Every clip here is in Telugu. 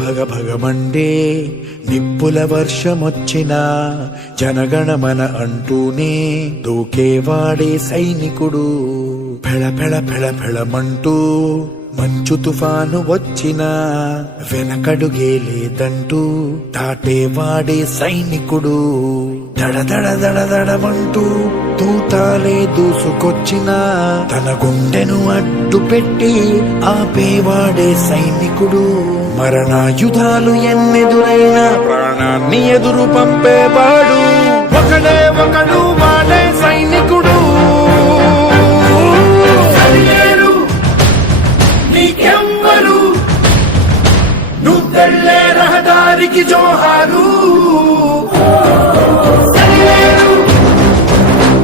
భగ భగమండే నిప్పుల వర్షమొచ్చినా జనగణమన అంటూనే దూకేవాడే సైనికుడు. ఫెళ ఫెళ ఫెళ ఫెళమంటూ మంచు తుఫాను వచ్చినా వెనకడుగే లేదంటూ దాటేవాడే సైనికుడు. దడ దడ దడ దడమంటూ తూటాలే దూసుకొచ్చినా తన గుండెను అడ్డు పెట్టి ఆపేవాడే సైనికుడు. మరణాయుధాలు ఎన్నెదురైనా ప్రాణాన్ని ఎదురు పంపేవాడు ఒకడే ఒకడు, వాడే సైనికుడు. నీకెవ్వరు నువ్వెళ్ళే రహదారికి జోహారు.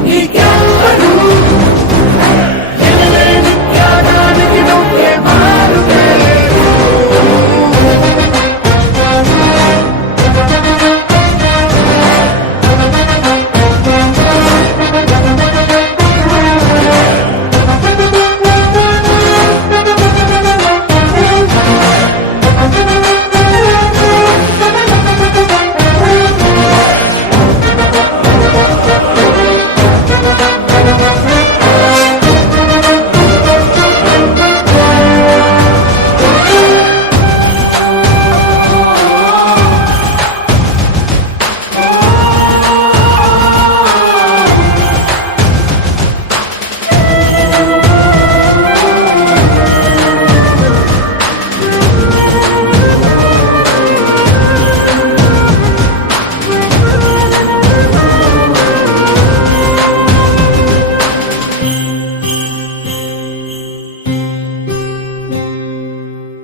నీకెవ్వరు ఎనలేని త్యాగానికి నువ్వే మారుతే.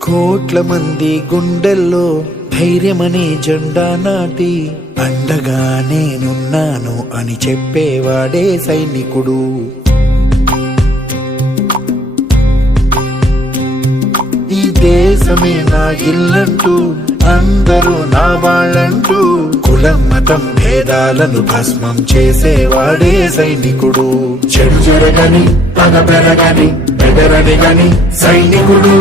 కోట్ల మంది గుండెల్లో ధైర్యమనే జెండా నాటి అండగా నేనున్నాను అని చెప్పేవాడే సైనికుడు. ఈ దేశమే నా ఇల్లంటూ అందరూ నా వాళ్ళంటూ కులం మతం భేదాలను భస్మం చేసేవాడే సైనికుడు. చెడు జరగని పగ పెరగని బెదరని గని సైనికుడు.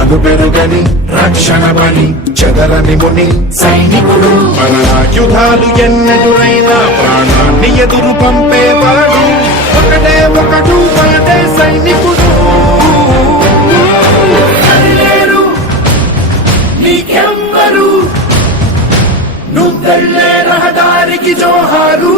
అను పెరుగని రక్షణ బలి చెదరని ముని సైనికుడు. మరణాయుధాలు ఎన్నెదురైనా ప్రాణాన్ని ఎదురు పంపేవాడు ఒకటే ఒకడు, వాడే సైనికుడు. నీకెవ్వరు నువ్వెళ్ళే రహదారికి జోహారు.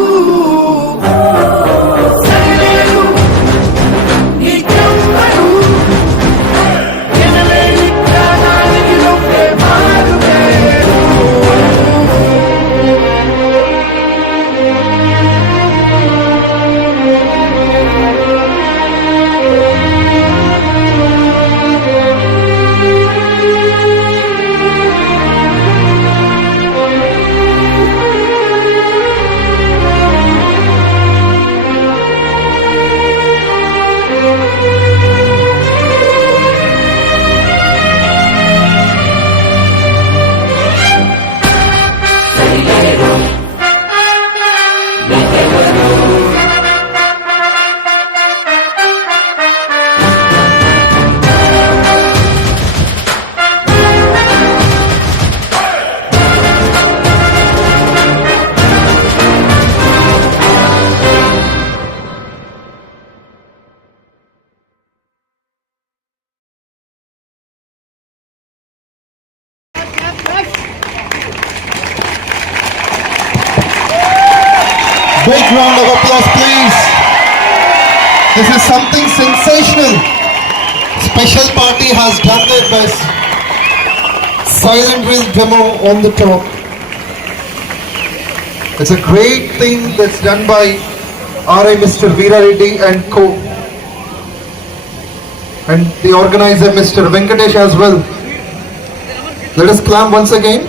Big round of applause, please. This is something sensational. Special Party has done their best. Silent wheel demo on the top. It's a great thing that's done by R.I. Mr. Veera Reddy and co. And the organizer Mr. Venkatesh as well. Let us clap once again.